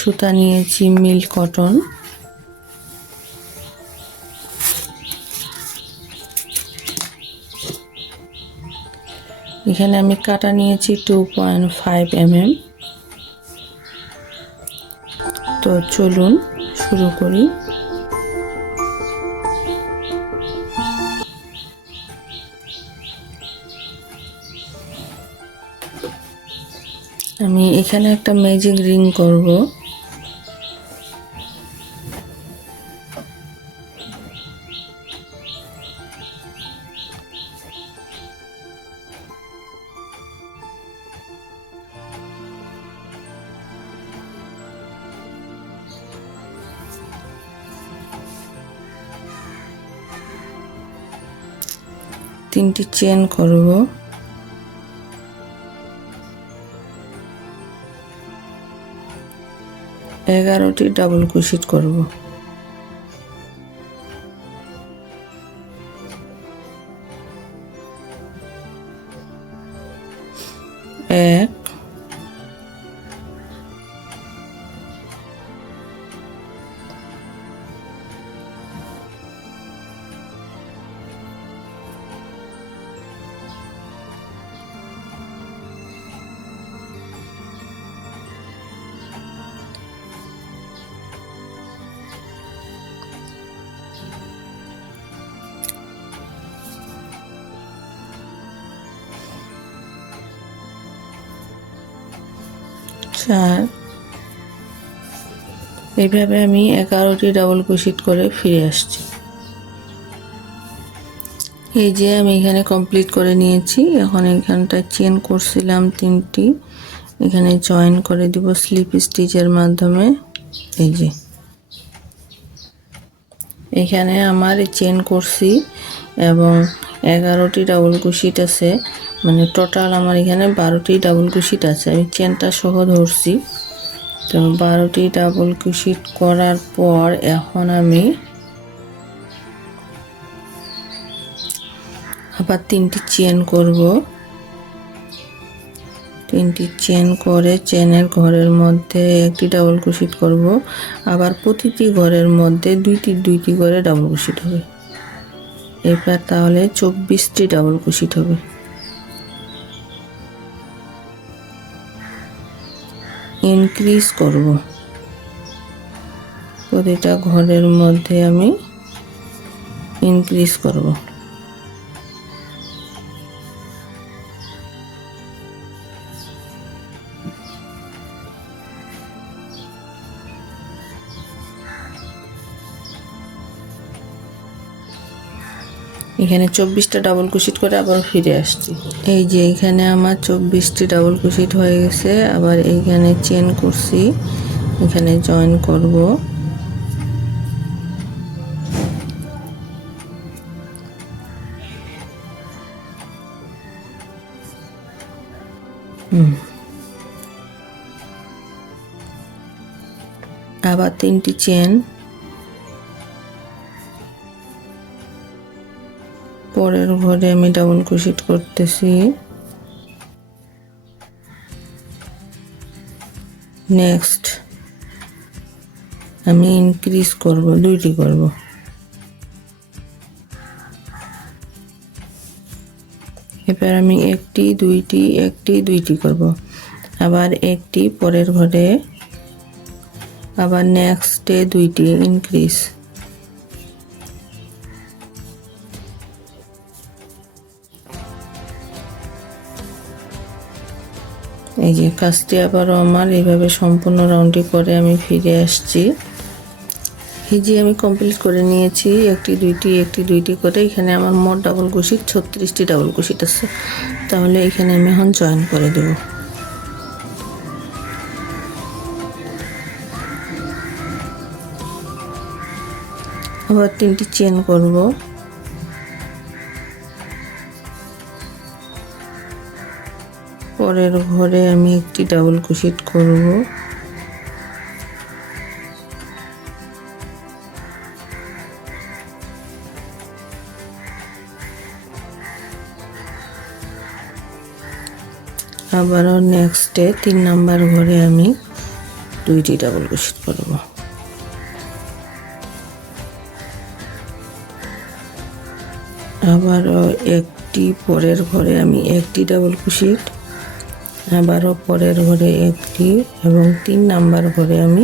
সুতা নিয়েছি মিল কটন। এখানে আমি কাটা নিয়েছি 2.5 mm। তো চলুন শুরু করি। আমি এখানে একটা ম্যাজিক রিং করব। তিনটি চেন করব। এগারোটি ডাবল ক্রোশেট করব। এক, চার। এইভাবে আমি 11টি ডাবল ক্রোশেট করে ফিরে আসছি। এই যে আমি এখানে কমপ্লিট করে নিয়েছি। এখন এখানটায় চেন করছিলাম 3টি, এখানে জয়েন করে দিব স্লিপ স্টিচের মাধ্যমে। এই যে এখানে আমার চেন করছি এবং 11টি ডাবল ক্রোশেট আছে, মানে টোটাল আমার এখানে 12টি ডাবল ক্রোশেট আছে। আমি চেনটা সহ ধরছি। তো 12টি ডাবল ক্রোশেট করার পর এখন আমি আবার 3টি চেন করব। 3টি চেন করে চেনের ঘরের মধ্যে একটি ডাবল ক্রোশেট করব। আবার প্রতিটি ঘরের মধ্যে দুইটি করে ডাবল ক্রোশেট হবে। এবার তাহলে 24টি ডাবল ক্রোশেট হবে। ইনক্রিজ করব। প্রতিটা ঘরের মধ্যে আমি ইনক্রিজ করব। এখানে 24টা ডাবল ক্রোশেট করে আবার ফিরে আসছি। এই যে এখানে আমার 24টি ডাবল ক্রোশেট হয়ে গেছে। আবার এইখানে চেন করছি, এখানে জয়েন করব। আবার 3টি চেন, পরের ঘরে আমি ডাবল ক্রোশেট করতেছি। নেক্সট আমি ইনক্রিজ করব, 2টি করব। এবার আমি 1টি 2টি 1টি 2টি করব। আবার 1টি পরের ঘরে, আবার নেক্সটে 2টি ইনক্রিজ। এই যে কাজটি আবারও আমার এইভাবে সম্পূর্ণ রাউন্ডটি করে আমি ফিরে আসছি। এই যে আমি কমপ্লিট করে নিয়েছি 1টি 2টি 1টি 2টি করে। এখানে আমার মোট ডাবল ক্রোশেট 36টি ডাবল ক্রোশেট আছে। তাহলে এখানে আমি এখন জয়েন করে দেব। আবার 3টি চেন করব। পরের ঘরে আমি একটি ডাবল ক্রোশেট করব। আবারও নেক্সটে 3 নাম্বার ঘরে আমি দুইটি ডাবল ক্রোশেট করব। আবারও একটি পরের ঘরে আমি একটি ডাবল ক্রোশেট, আবারও পরের ঘরে একটি এবং 3 নাম্বার ঘরে আমি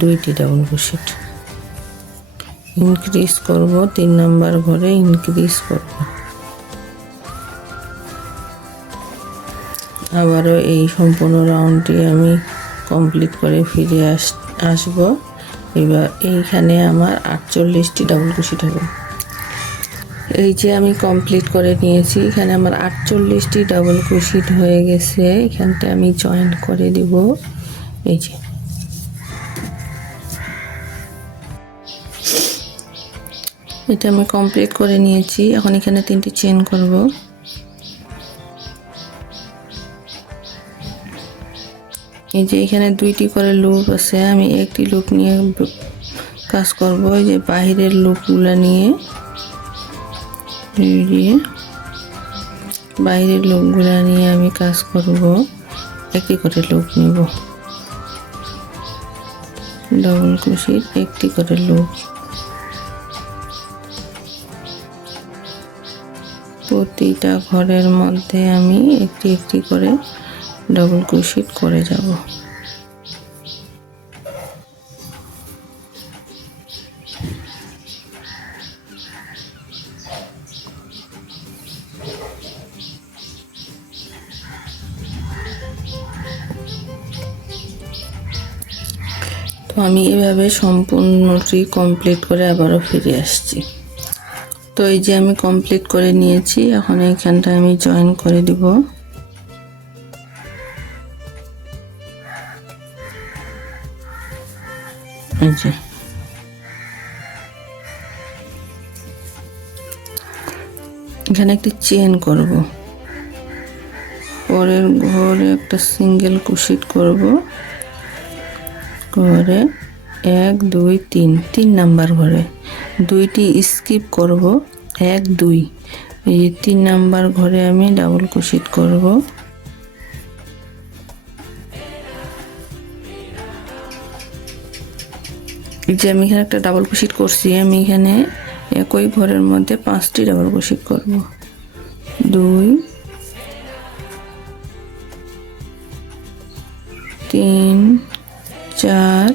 দুইটি ডাবল ক্রোশেট ইনক্রিজ করব। 3 নাম্বার ঘরে ইনক্রিজ করব। আবারও এই সম্পূর্ণ রাউন্ডটি আমি কমপ্লিট করে ফিরে আসব। এবার এইখানে আমার 48টি ডাবল ক্রোশেট হবে। এই যে আমি কমপ্লিট করে নিয়েছি, এখানে আমার 48টি ডাবল ক্রোশেট হয়ে গেছে। এখানটা আমি জয়েন করে দিব। এই যে এটা আমি কমপ্লিট করে নিয়েছি। এখন এখানে 3টি চেইন করব। এই যে এখানে 2টি করে লুপ আছে, আমি একটি লুপ নিয়ে কাজ করব। এই যে বাহিরের লুপগুলো নিয়ে বাইরের লুপগুলো নিয়ে আমি কাজ করব। একটি করে লুপ নেব, ডাবল ক্রোশেট, একটি করে লুপ। প্রতিটা ঘরের মধ্যে আমি একটি একটি করে ডাবল ক্রোশেট করে যাব। তো আমি এভাবে সম্পূর্ণটি কমপ্লিট করে আবারও ফিরে আসছি। তো এই যে আমি কমপ্লিট করে নিয়েছি। এখন এইখানটা আমি জয়েন করে দিব। এই যে এখানে একটি চেইন করব, পরের ঘরে একটা সিঙ্গেল ক্রোশেট করব, ঘরে 1 2 3 নাম্বার ঘরে 2টি স্কিপ করব, 1 2। এই যে 3 নাম্বার ঘরে আমি ডাবল ক্রোশেট করব। এই যে আমি এখানে একটা ডাবল ক্রোশেট করছি, আমি এখানে একই ঘরের মধ্যে 5টি ডাবল ক্রোশেট করব। 2 3 4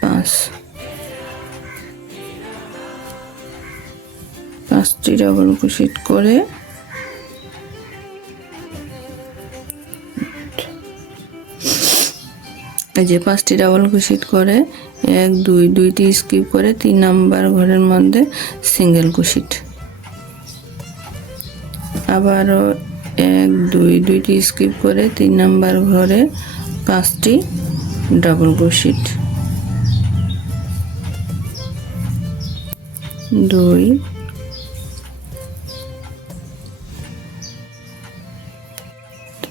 5, 5টি ডাবল ক্রোশেট করে এই যে 5টি ডাবল ক্রোশেট করে 1 2, 2টি স্কিপ করে 3 নাম্বার ঘরের মধ্যে সিঙ্গেল ক্রোশেট। আবারও 1 2, 2টি স্কিপ করে 3 নাম্বার ঘরে 5টি ডাবল ক্রোশেট। 2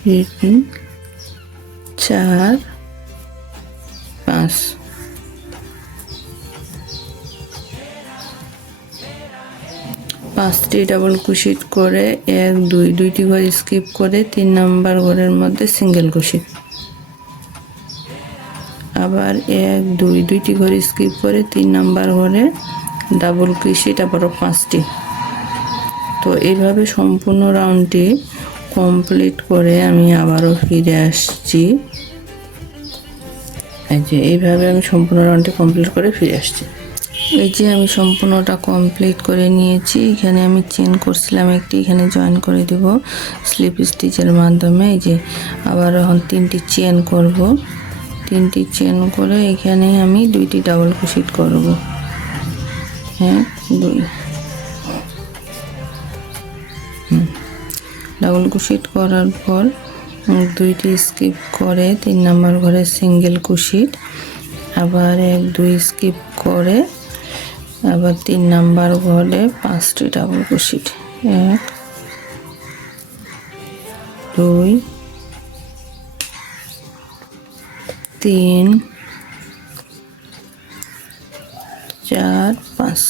3 4 5। 5টি ডাবল ক্রোশেট করে 1 2, 2টি ঘর স্কিপ করে 3 নাম্বার ঘরের মধ্যে সিঙ্গেল ক্রোশেট। আবার 1 2, 2টি ঘর স্কিপ করে 3 নাম্বার ঘরে ডাবল ক্রোশেট, আবারও 5টি। তো এইভাবে সম্পূর্ণ রাউন্ডটি কমপ্লিট করে আমি আবারও ফিরে আসছি। এই যে এইভাবে আমি সম্পূর্ণ রাউন্ডটি কমপ্লিট করে ফিরে আসছি। এই যে আমি সম্পূর্ণটা কমপ্লিট করে নিয়েছি। এখানে আমি চেইন করছিলাম একটি, এখানে জয়েন করে দেব স্লিপ স্টিচের মাধ্যমে। এই যে আবার এখন 3টি চেইন করব, 3টি চেইন করে এখানে আমি 2টি ডাবল ক্রোশেট করব। 1 2 ডাবল ক্রোশেট করার পর 2টি স্কিপ করে 3 নাম্বার ঘরে সিঙ্গেল ক্রোশেট, আবার 1 2 স্কিপ করে আবার 3 নাম্বার ঘরে 5টি ডাবল ক্রোশেট। 1 2 3 4 5।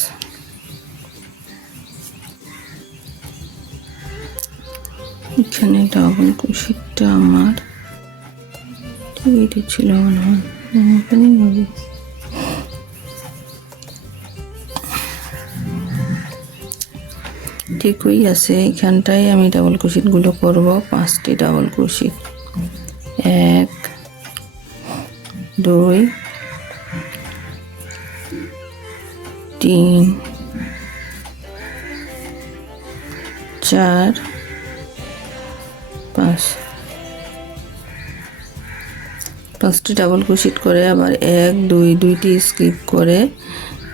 এখানে ডাবল ক্রোশেটটা আমার এইটা ছিল মনে হয়, এখানেই হবে। ঠিকই আছে, এখানটায় আমি ডাবল ক্রোশেটগুলো করব। 5টি ডাবল ক্রোশেট, 1 2 3 4 5। 5টি ডাবল ক্রোশেট করে আবার 1 2 দুইটি স্কিপ করে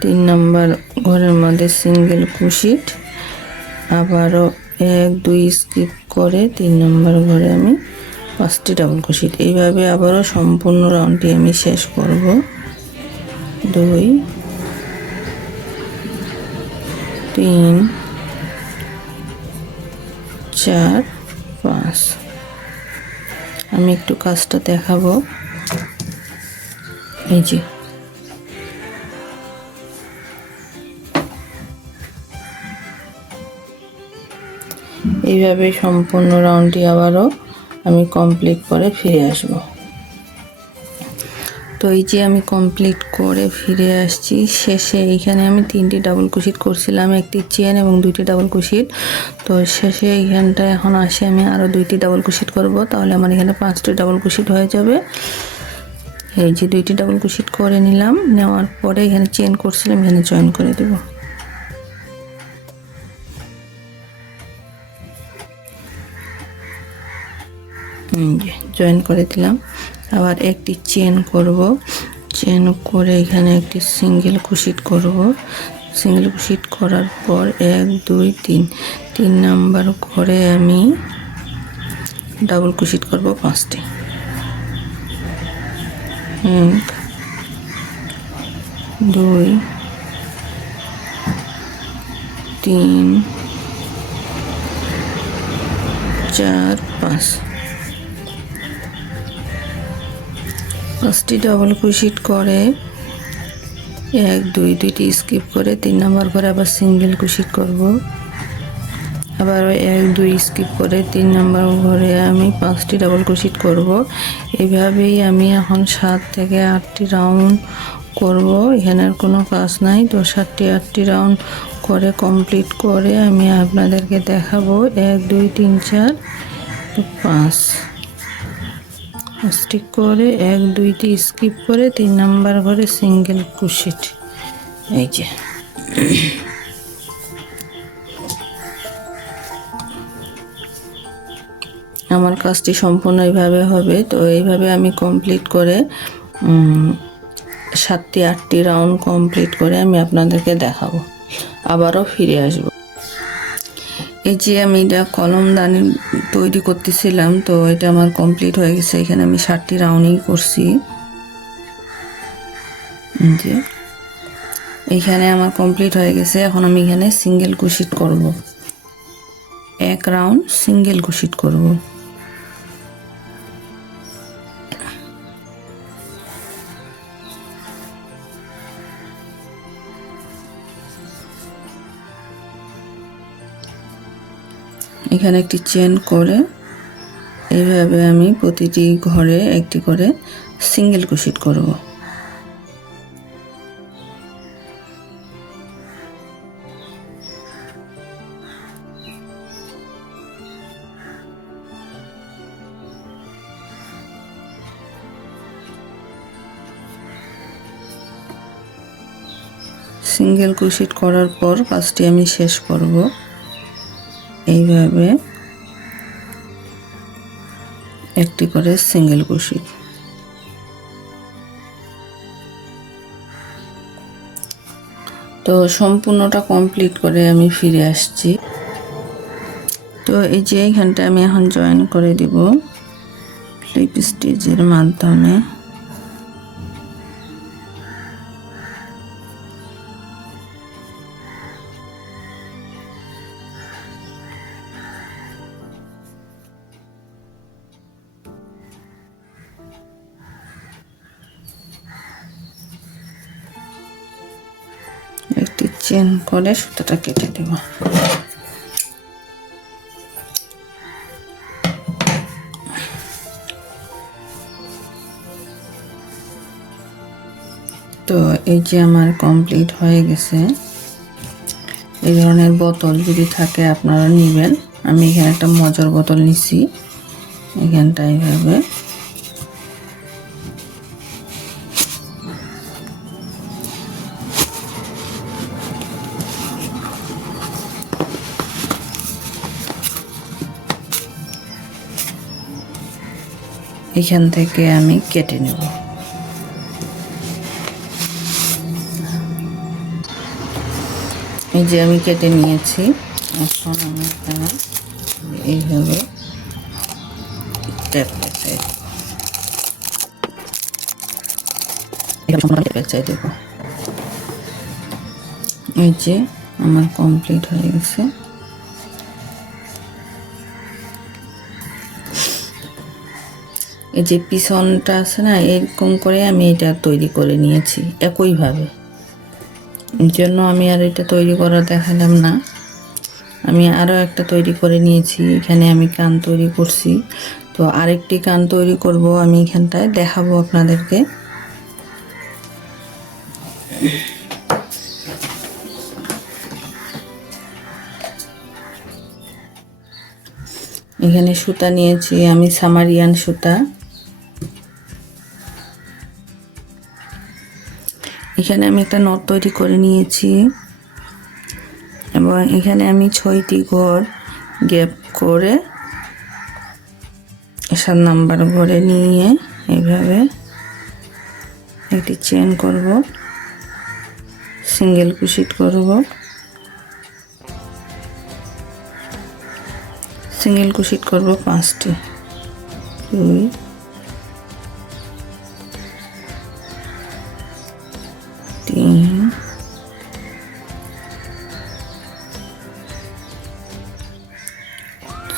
3 নাম্বার ঘরের মধ্যে সিঙ্গেল ক্রোশেট, আবারও 1 2 স্কিপ করে 3 নাম্বার ঘরে আমি 5টি ডাবল ক্রোশেট। এইভাবে আবারও সম্পূর্ণ রাউন্ডটি আমি শেষ করব। 2 3 4 5। আমি একটু কাজটা দেখাবো। এই যে এইভাবে সম্পূর্ণ রাউন্ডটি আবারও আমি কমপ্লিট করে ফিরে আসব। তো এই যে আমি কমপ্লিট করে ফিরে আসছি। শেষে এইখানে আমি 3টি ডাবল ক্রোশেট করছিলাম, একটি চেন এবং 2টি ডাবল ক্রোশেট। তো শেষে এইখানটা এখন আসে আমি আরও 2টি ডাবল ক্রোশেট করব, তাহলে আমার এখানে 5টি ডাবল ক্রোশেট হয়ে যাবে। এই যে 2টি ডাবল ক্রোশেট করে নিলাম, নেওয়ার পরে এখানে চেন করছিলাম, এখানে জয়েন করে দেব। জয়েন করে দিলাম। আবার একটি চেন করব, চেন করে এখানে একটি সিঙ্গেল ক্রোশেট করব। সিঙ্গেল ক্রোশেট করার পর 1 2 3 নাম্বার ঘরে আমি ডাবল ক্রোশেট করব 5টি। 1 2 3 4 5। 5টি ডাবল ক্রোশেট করে 1 2 দুইটি স্কিপ করে 3 নাম্বার ঘরে আবার সিঙ্গেল ক্রোশেট করব। আবার 1 2 স্কিপ করে 3 নাম্বার ঘরে আমি 5টি ডাবল ক্রোশেট করব। এইভাবেই আমি এখন 7 থেকে 8টি রাউন্ড করব। এখানে আর কোনো কাজ নাই। তো 7টি 8টি রাউন্ড করে কমপ্লিট করে আমি আপনাদেরকে দেখাবো। 1 2 3 4 5 স্টিক করে 1 2টি স্কিপ করে 3 নাম্বার ঘরে সিঙ্গেল ক্রোশেট। এই যে আমার কাজটি সম্পূর্ণ এইভাবে হবে। তো এইভাবে আমি কমপ্লিট করে 7টি 8টি রাউন্ড কমপ্লিট করে আমি আপনাদেরকে দেখাবো, আবারও ফিরে আসব। এই যে আমি এটা কলমদানি তৈরি করতেছিলাম, তো এটা আমার কমপ্লিট হয়ে গেছে। এখানে আমি 7টি রাউন্ডই করছি। যে এইখানে আমার কমপ্লিট হয়ে গেছে। এখন আমি এখানে সিঙ্গেল ক্রোশেট করব, 1 রাউন্ড সিঙ্গেল ক্রোশেট করব। এখানে একটি চেন করে এইভাবে আমি প্রতিটি ঘরে একটি করে সিঙ্গেল ক্রোশেট করব। সিঙ্গেল ক্রোশেট করার পর কাজটি আমি শেষ করব। এইভাবে একটি করে সিঙ্গেল ক্রোশেট। তো সম্পূর্ণটা কমপ্লিট করে আমি ফিরে আসছি। তো এই যে এইখানটা আমি এখন জয়েন করে দিব স্লিপ স্টিচের মাধ্যমে। একটি চেন করে সুতাটা কেটে দেব। তো এই যে আমার কমপ্লিট হয়ে গেছে। এই ধরনের বোতল যদি থাকে আপনারা নেবেন। আমি এখানে একটা মজার বোতল নিছি, এখানটা এইভাবে এখান থেকে আমি কেটে নেব। এই যে আমি কেটে নিয়েছি। এখন আমি এখানে এইভাবে পেঁচাই দেব। এই যে আমার কমপ্লিট হয়ে গেছে। এই যে পিছনটা আছে না, এরকম করে আমি এটা তৈরি করে নিয়েছি একইভাবে। এর জন্য আমি আর এটা তৈরি করা দেখালাম না। আমি আরও একটা তৈরি করে নিয়েছি। এখানে আমি কান তৈরি করছি, তো আরেকটি কান তৈরি করব আমি এখানটায় দেখাবো আপনাদেরকে। এখানে সুতা নিয়েছি আমি সামারিয়ান সুতা। এখানে আমি একটা নট তৈরি করে নিয়েছি এবং এখানে আমি 6টি ঘর গ্যাপ করে 7 নাম্বার ঘরে নিয়ে এইভাবে একটি চেন করব, সিঙ্গেল ক্রোশেট করব। সিঙ্গেল ক্রোশেট করব 5টি, 2 3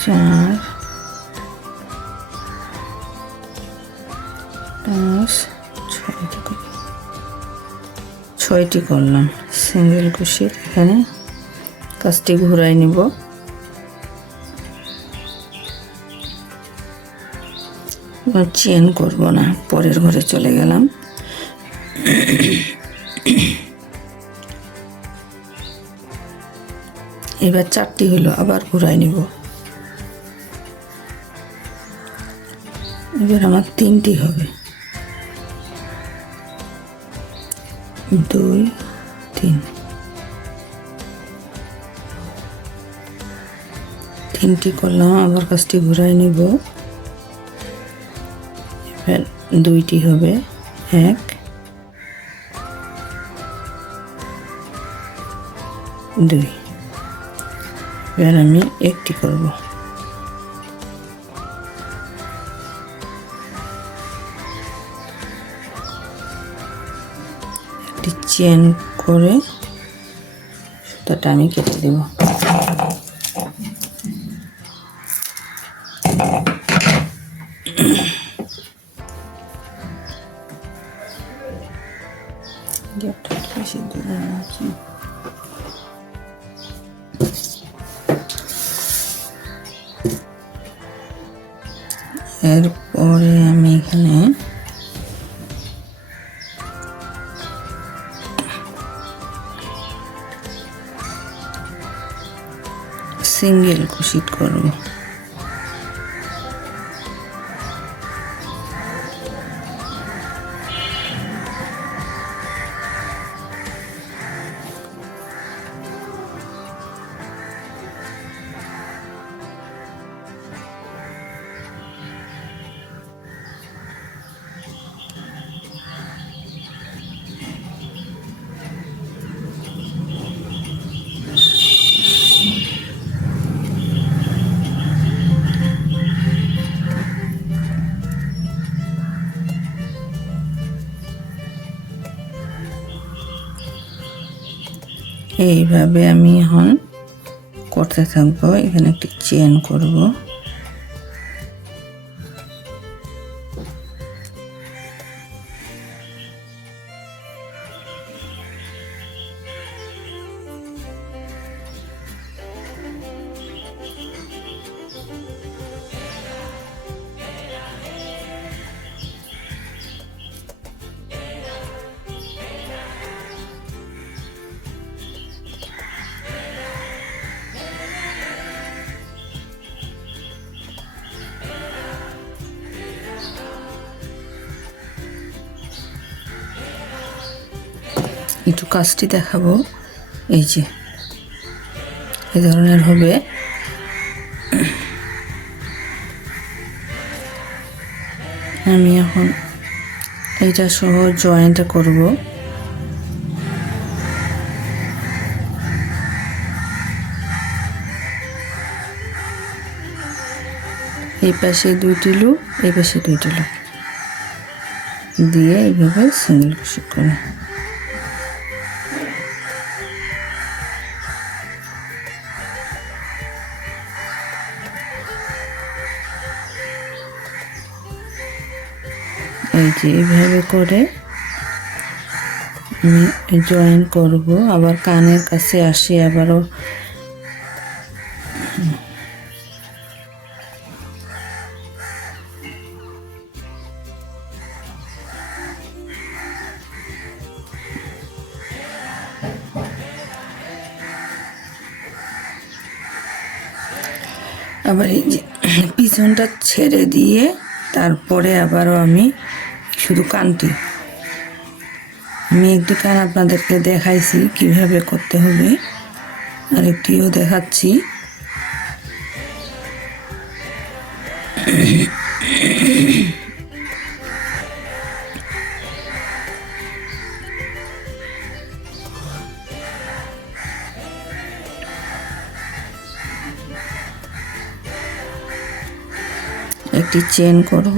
4 5 6টি করলাম সিঙ্গেল ক্রোশেট। এখানে কাজটি ঘুরাই নিব। চেন করব না, পরের ঘরে চলে গেলাম। এবার 4টি হলো, আবার ঘুরাই নিব। এবার আমার 3টি হবে, 2 3 3টি করলাম, আবার কাজটি ঘুরাই নিব। এবার 2টি হবে, 1 2। এবার আমি 1টি করব। একটি চেন করে সুতাটা আমি কেটে দেব। এরপরে আমি এখানে সিঙ্গেল ক্রোশেট করব। এইভাবে আমি এখন করতে থাকবো। এখানে একটি চেন করব। একটু কাজটি দেখাবো। এই যে এই ধরনের হবে। আমি এখন এইটা সহ জয়েন্ট করব। এই পাশে 2টি লুপ, এই পাশে 2টি লুপ দিয়ে এইভাবে সিঙ্গেল ক্রোশেট করে এই যে এইভাবে করে আমি জয়েন করব। আবার কানের কাছে আসি, আবারও আবার এই যে পিছনটা ছেড়ে দিয়ে তারপরে আবারও আমি শুধু কানটি, আমি একটি কান আপনাদেরকে দেখাইছি কিভাবে করতে হবে, আর একটিও দেখাচ্ছি। একটি চেন করব,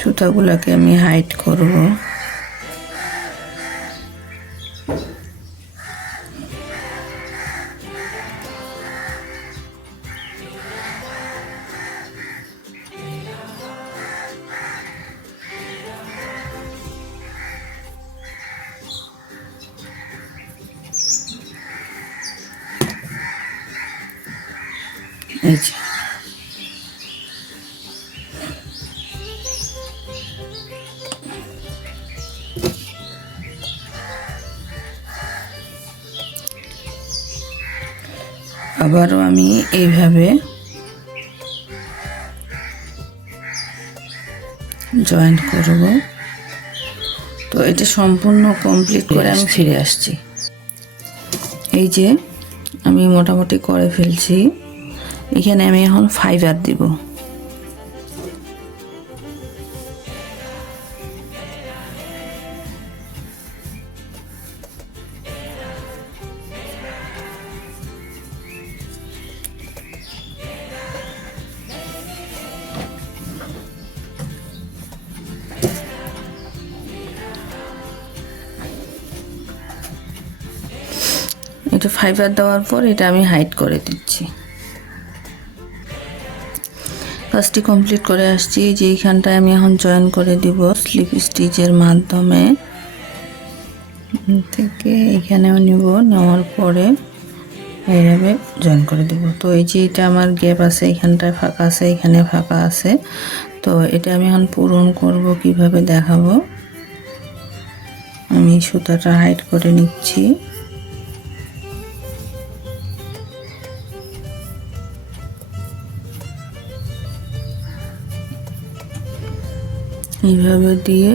সুতাগুলোকে আমি হাইড করব। এই যে আবারও আমি এইভাবে জয়েন্ট করব। তো এটা সম্পূর্ণ কমপ্লিট করে আমি ফিরে আসছি। এই যে আমি মোটামুটি করে ফেলছি। এখানে আমি এখন ফাইবার দিব। এটা ফাইবার দেওয়ার পর এটা আমি হাইড করে দিচ্ছি। কাজটি কমপ্লিট করে আসছি। যে এইখানটায় আমি এখন জয়েন করে দিব স্লিপ স্টিচের মাধ্যমে, থেকে এখানেও নিব, নেওয়ার পরে এইভাবে জয়েন করে দেব। তো এই যে এটা আমার গ্যাপ আছে, এখানটায় ফাঁকা আছে, এখানে ফাঁকা আছে। তো এটা আমি এখন পূরণ করব কিভাবে দেখাবো। আমি সুতাটা হাইড করে নিচ্ছি। এইভাবে দিয়ে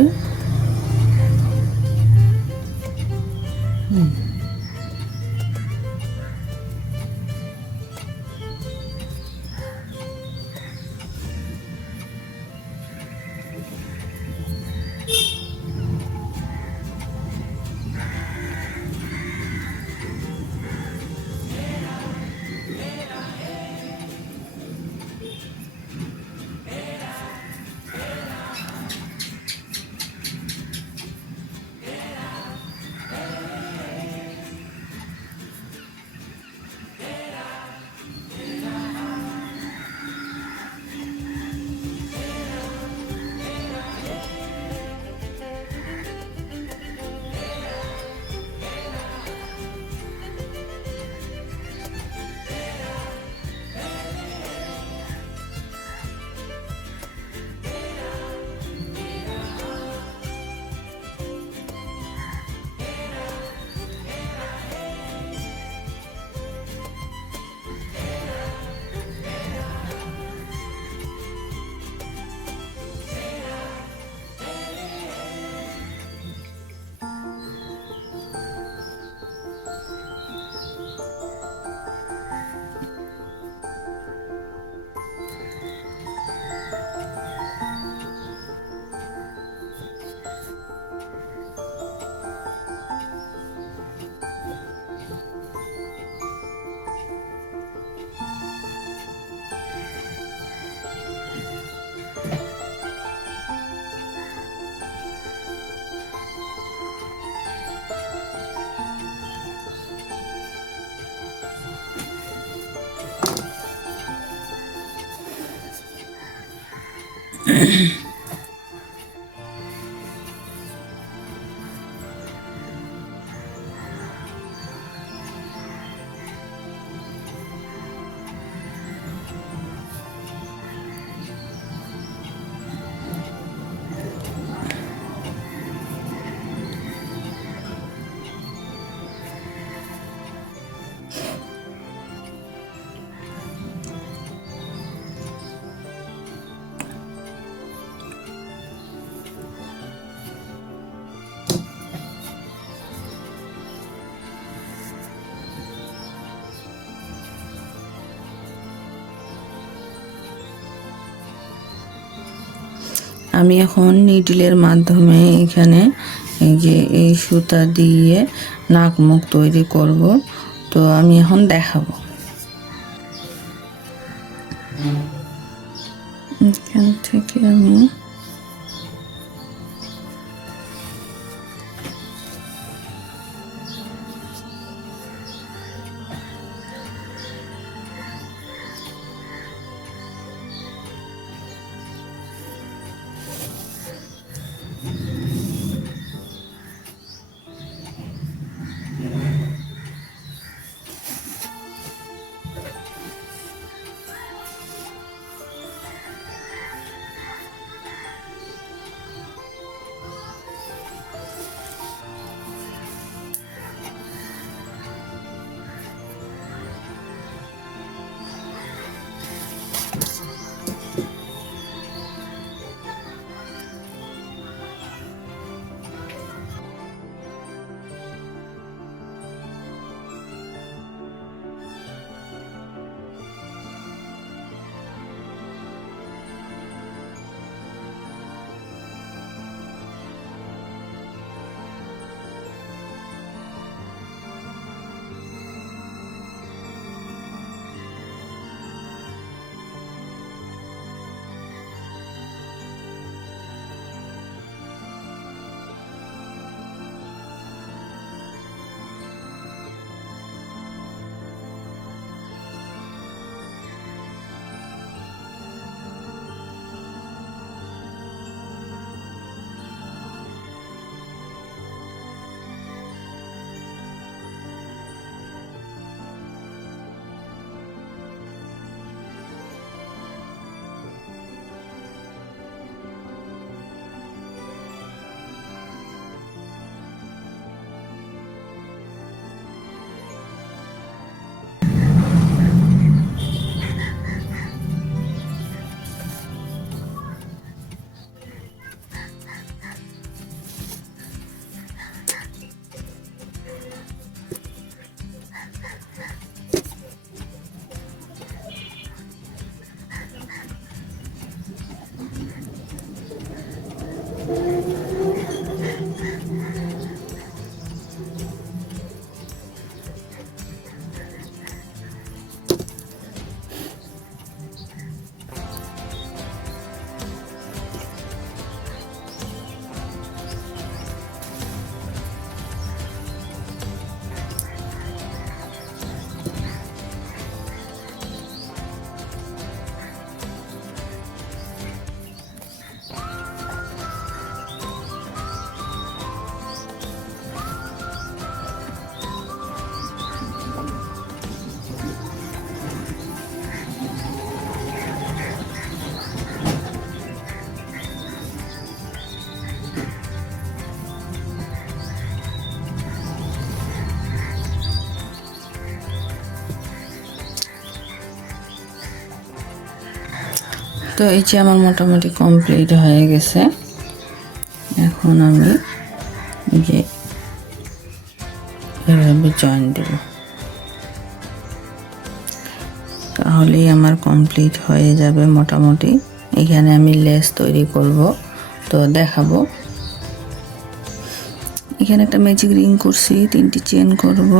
আমি এখন নিডলের মাধ্যমে এখানে এই যে এই সুতা দিয়ে নাক মুখ তৈরি করব। তো আমি এখন দেখাবো। এখান থেকে আমি তো এই যে আমার মোটামুটি কমপ্লিট হয়ে গেছে। এখন আমি যে এভাবে জয়েন দেব, তাহলেই আমার কমপ্লিট হয়ে যাবে মোটামুটি। এখানে আমি লেস তৈরি করব, তো দেখাবো। এখানে একটা ম্যাজিক রিং করছি, 3টি চেন করব,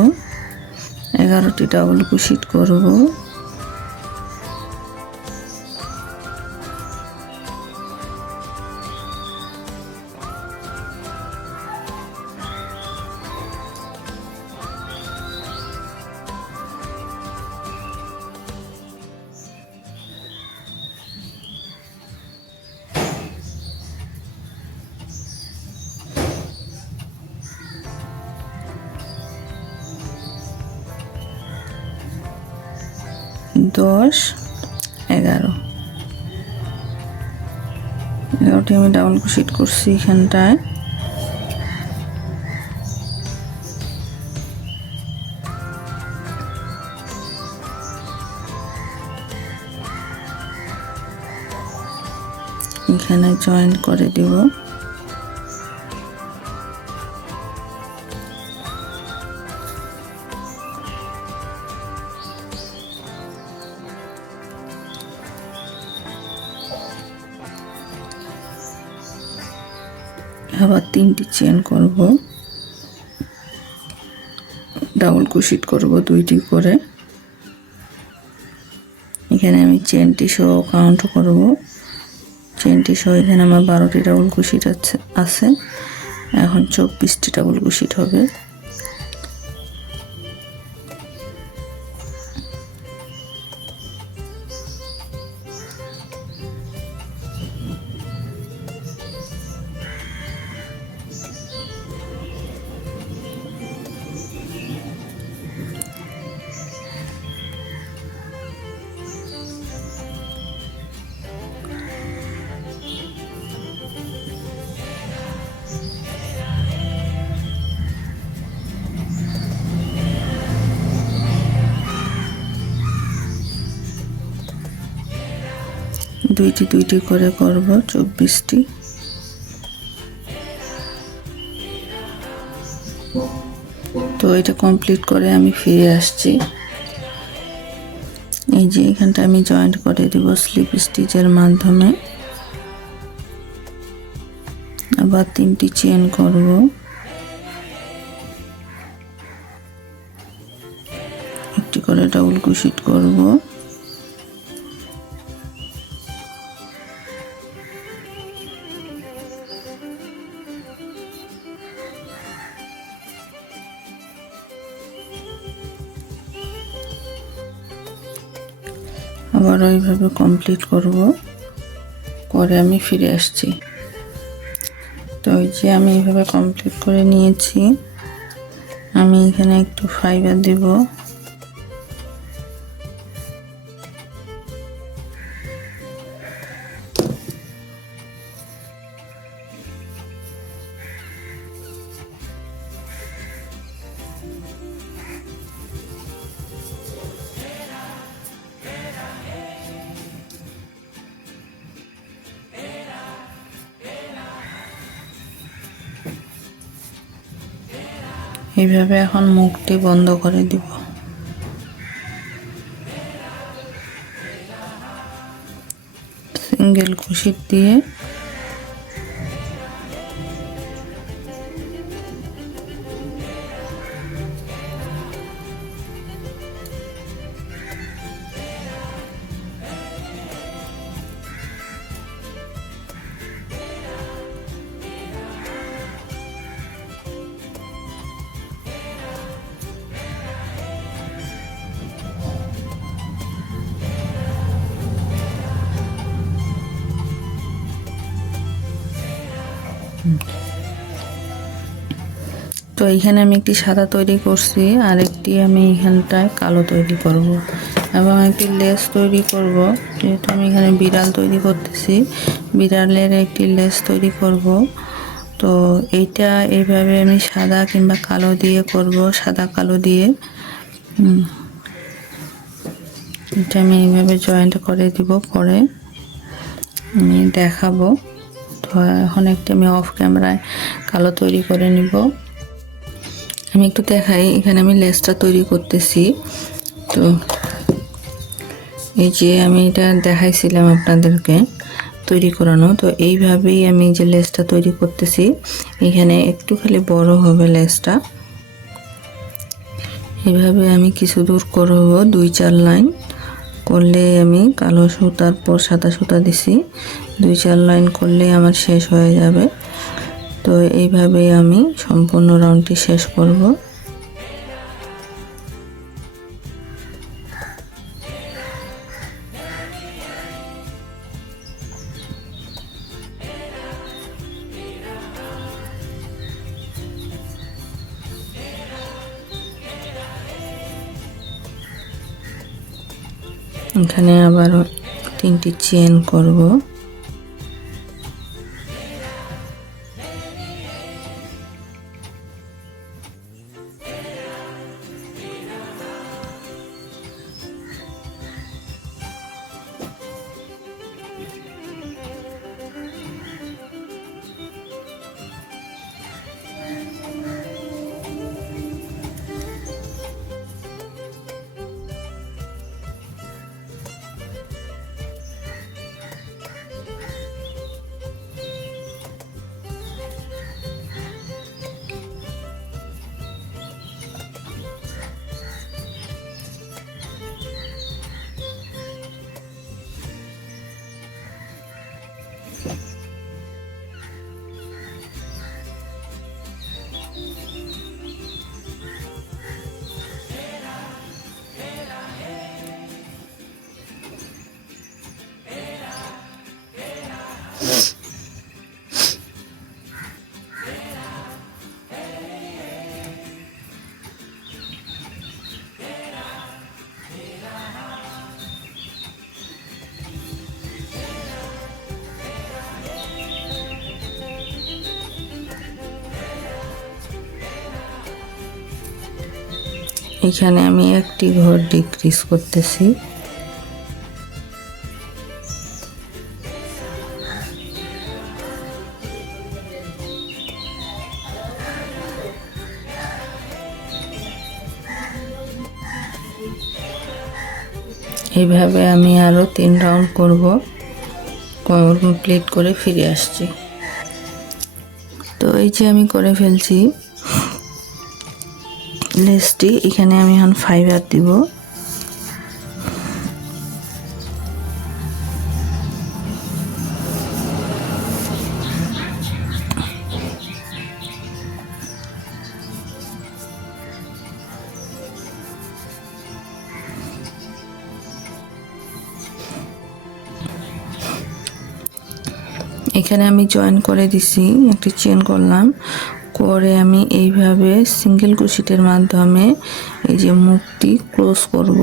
11টি ডাবল ক্রোশেট করব। 10, 11, 11টি আমি ডাবল ক্রোশেট করছি এখানটায়। এখানে জয়েন করে দেব। আবার 3টি চেন করব, ডাবল ক্রোশেট করব 2টি করে। এখানে আমি চেনটি সহ কাউন্ট করব। চেনটি সহ এখানে আমার 12টি ডাবল ক্রোশেট আছে। এখন 24টি ডাবল ক্রোশেট হবে। দুইটি করে করব 24টি। তো এটা কমপ্লিট করে আমি ফিরে আসছি। এই যে এখানটা আমি জয়েন্ট করে দেব স্লিপ স্টিচের মাধ্যমে। আবার 3টি চেন করব, একটি করে ডাবল ক্রোশেট করব। আবার ওইভাবে কমপ্লিট করব, করে আমি ফিরে আসছি। তো এই যে আমি এইভাবে কমপ্লিট করে নিয়েছি। আমি এখানে একটু ফাইবার দেব। এইভাবে এখন মুখটি বন্ধ করে দিব। সিঙ্গেল ক্রোশেট দিয়ে তো এখানে আমি একটি সাদা তৈরি করছি, আর একটি আমি এখানটায় কালো তৈরি করব এবং একটি লেস তৈরি করব। যেহেতু আমি এখানে বিড়াল তৈরি করতেছি, বিড়ালের একটি লেস তৈরি করব। তো এইটা এইভাবে আমি সাদা কিংবা কালো দিয়ে করব, সাদা কালো দিয়ে। এটা আমি এইভাবে জয়েন্ট করে দিব, পরে আমি দেখাবো। তো এখন একটি আমি অফ ক্যামেরায় কালো তৈরি করে নিব। আমি একটু দেখাই, এখানে আমি লেসটা তৈরি করতেছি। তো এই যে আমি এটা দেখাইছিলাম আপনাদেরকে তৈরি করানো। তো এইভাবেই আমি যে লেসটা তৈরি করতেছি, এখানে একটু খালি বড় হবে লেসটা। এইভাবে আমি কিছু দূর করব, 2-4 লাইন করলে আমি কালো সুতার পর সাদা সুতা দিছি, 2-4 লাইন করলে আমার শেষ হয়ে যাবে। তো এইভাবে আমি সম্পূর্ণ রাউন্ডটি শেষ করব। এখানে আবার 3টি চেন করব। এখানে আমি একটি ঘর ডিক্রিজ করতেছি। এইভাবে আমি আরো 3 রাউন্ড করব। কমপ্লিট করে ফিরে আসছি। তো এই যে আমি করে ফেলছি লেসটি। এখানে আমি এখন ফাইবার দিব। এখানে আমি জয়েন করে দিছি, একটি চেন করলাম, করে আমি এইভাবে সিঙ্গেল ক্রোশেটের মাধ্যমে এই যে মুখটি ক্লোজ করব।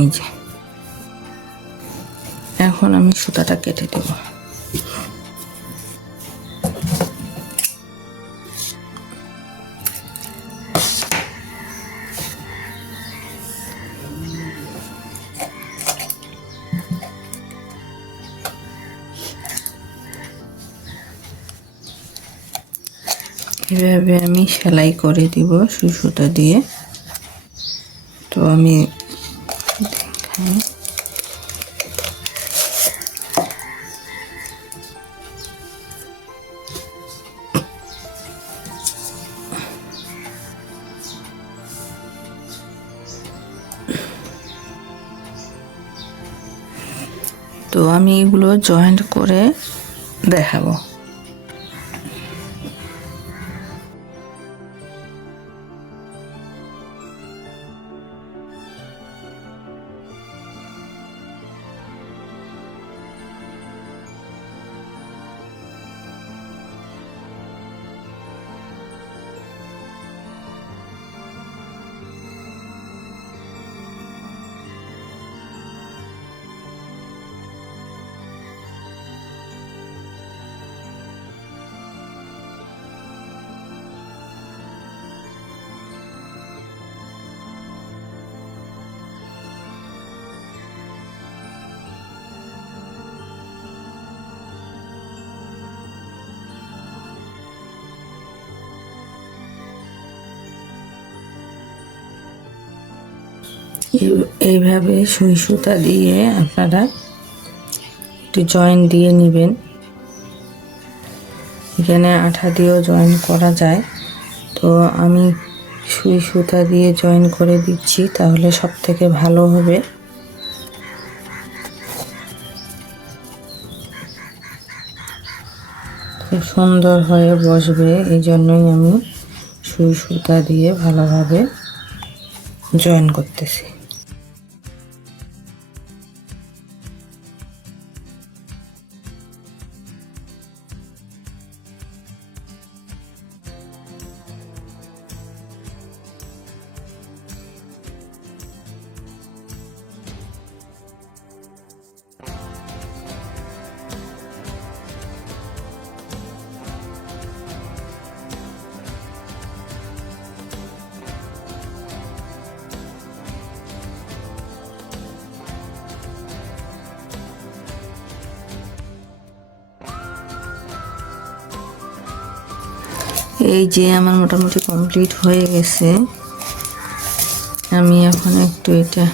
এই যে এখন আমি সুতাটা কেটে দেব। এভাবে আমি সেলাই করে দিব সুই সুতা দিয়ে। তো আমি দেখাই, তো আমি এগুলো জয়েন্ট করে দেখাবো। এইভাবে সুই সুতা দিয়ে আপনারা একটু জয়েন দিয়ে নেবেন। এখানে আঠা দিয়েও জয়েন করা যায়, তো আমি সুই সুতা দিয়ে জয়েন করে দিচ্ছি, তাহলে সব থেকে ভালো হবে। খুব সুন্দর হয়ে বসবে, এই জন্যই আমি সুই সুতা দিয়ে ভালোভাবে জয়েন করতেছি। এই যে আমার মোটামুটি কমপ্লিট হয়ে গেছে। আমি এখন একটু এটা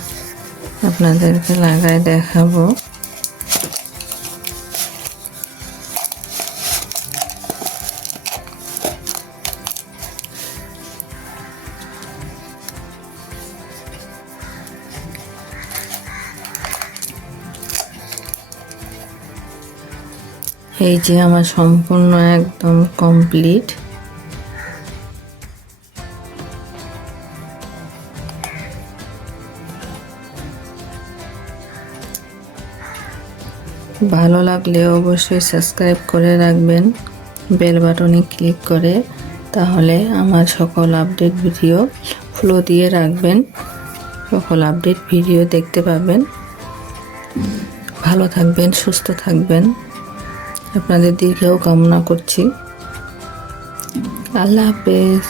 আপনাদেরকে লাগায় দেখাবো। এই যে আমার সম্পূর্ণ একদম কমপ্লিট। ভালো লাগলে অবশ্যই সাবস্ক্রাইব করে রাখবেন, বেল বাটনে ক্লিক করে, তাহলে আমার সকল আপডেট ভিডিও ফলো দিয়ে রাখবেন, সকল আপডেট ভিডিও দেখতে পাবেন। ভালো থাকবেন, সুস্থ থাকবেন, আপনাদের দীর্ঘায়ু কামনা করছি। আল্লাহ হাফেজ।